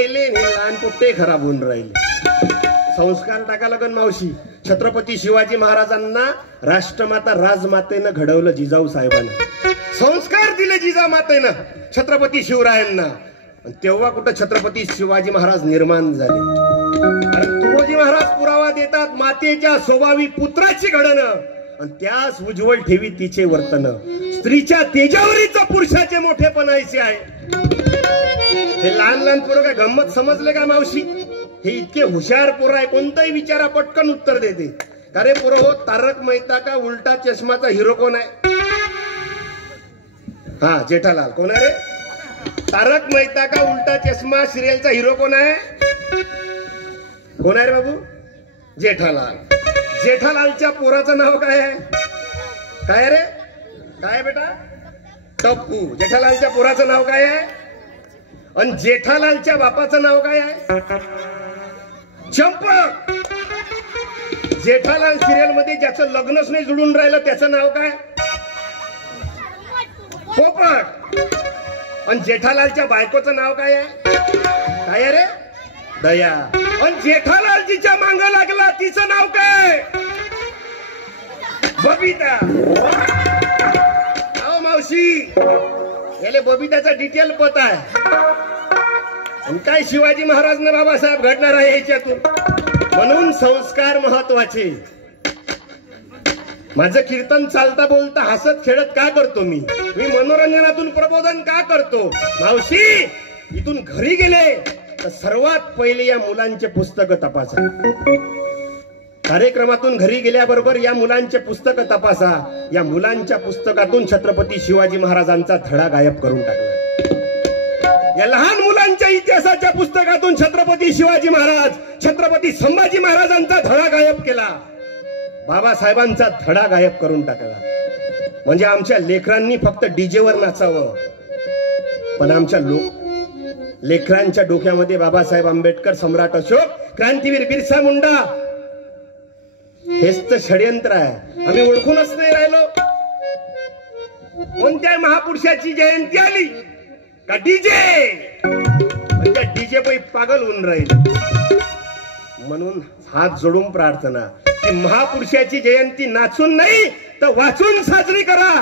राहिले आणि लहान पोट्टे खराब होऊन राहिले। संस्कार टाका लागन मावशी। छत्रपती शिवाजी महाराजांना राष्ट्रमाता राजमातेनं घडवलं जिजाऊ साहेबांना, संस्कार दिले जिजामातेनं छत्रपती शिवरायांना। तेव्हा कुठं छत्रपती शिवाजी महाराज निर्माण झाले। आणि तुकोजी महाराज पुरावा देतात मातेच्या स्वभावी पुत्राची घडणं आणि त्यास उज्ज्वल ठेवी तिचे वर्तन। स्त्रीच्या तेजावरीचा पुरुषाचे मोठेपणाचे आहे। हे लहान लहान पोरं काय गंमत समजले का मावशी? हे इतके हुशार पोरं आहे, कोणताही विचारा पटकन उत्तर देते। का रे पोरं हो, तारक मेहता का उलटा चष्माचा हिरो कोण आहे? हा, जेठालाल। कोण आहे रे? तारक मेहता का उलटा चष्मा सिरियलचा हिरो कोण आहे? कोण आहे रे बाबू? जेठालाल। जेठालालच्या पोराचं नाव काय आहे? काय रे? काय बेटा? टप्पू। जेठालालच्या पोराचं नाव काय आहे? आणि जेठालालच्या बापाचं नाव काय आहे? चंपक। जेठालाल सिरियल मध्ये ज्याचं लग्नच नाही जुळून राहिलं त्याचं नाव काय? पोपट। आणि जेठालालच्या बायकोचं नाव काय आहे? काय रे? दया। आणि जेठालालजीच्या मांग लागला तिचं नाव काय? बबिता। अहो मावशी, याले बबिताचा डिटेल पता आहे। आणि काय शिवाजी महाराजने बाबासाहेब घडणार आहे याच्यातून। म्हणून संस्कार महत्वाचे। माझं कीर्तन चालता बोलता हसत खेळत का करतो मी मनोरंजनातून प्रबोधन का करतो? मावशी, इथून घरी गेले तर सर्वात पहिले या मुलांचे पुस्तक तपासा। कार्यक्रमातून घरी गेल्याबरोबर या मुलांचे पुस्तक तपासा। या मुलांच्या पुस्तकातून छत्रपती शिवाजी महाराजांचा धडा गायब करून टाकला। या लहान मुलांच्या इतिहासाच्या पुस्तकातून छत्रपती शिवाजी महाराज, छत्रपती संभाजी महाराजांचा धडा गायब केला। बाबासाहेबांचा धडा गायब करून टाकला। म्हणजे आमच्या लेकरांनी फक्त डीजेवर नाचावं, पण आमच्या लेकरांच्या डोक्यामध्ये बाबासाहेब आंबेडकर, सम्राट अशोक, क्रांतीवीर बिरसा मुंडा हेच तर षडयंत्र आहे। आम्ही ओळखूनच नाही राहिलो। कोणत्या महापुरुषाची जयंती आली का डीजे, म्हणजे डीजे पै पागल होऊन राहील। म्हणून हात जोडून प्रार्थना की महापुरुषाची जयंती नाचून नाही तर वाचून साजरी करा।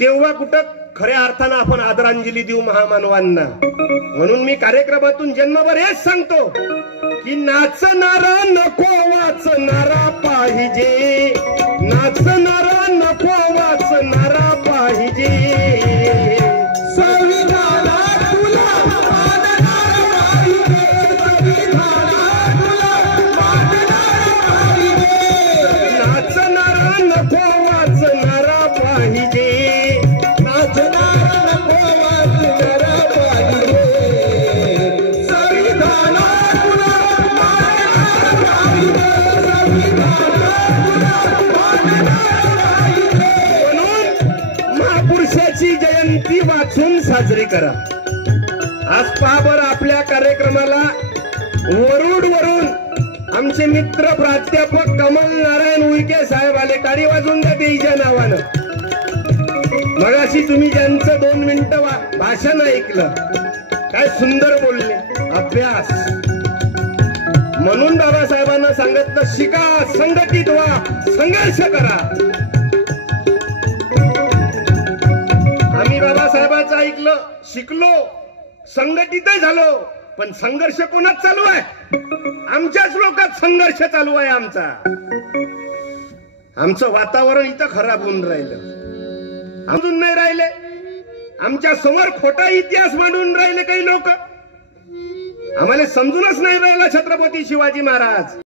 तेव्हा कुठं खऱ्या अर्थानं आपण आदरांजली देऊ महामानवांना। म्हणून मी कार्यक्रमातून जन्मभर हेच सांगतो की नाचणारा नको वाचणारा पाहिजे, नाचणारा नको वाचणारा पाहिजे। जयंती वाचून साजरी करा। आज पहा बरं, आपल्या कार्यक्रमाला वरुड आमचे मित्र प्राध्यापक कमल नारायण उईके साहेब आले। टाळी वाजून द्या तेच्या नावानं। मगाशी तुम्ही ज्यांचं 2 मिनिटं भाषण ऐकलं, काय सुंदर बोलले। अभ्यास म्हणून बाबासाहेबांना सांगितलं, शिका, संघटित व्हा, संघर्ष करा। आम्ही बाबासाहेबांचं ऐकलं, शिकलो, संघटित झालो, पण संघर्ष कोणाच चालू आहे? आमच्याच लोकात संघर्ष चालू आहे आमचा। आमचं वातावरण इथं खराब होऊन राहिलं, अजून नाही राहिले। आमच्या समोर खोटा इतिहास मांडून राहिले काही लोक। आम्हाला समजूनच नाही राहिला छत्रपती शिवाजी महाराज।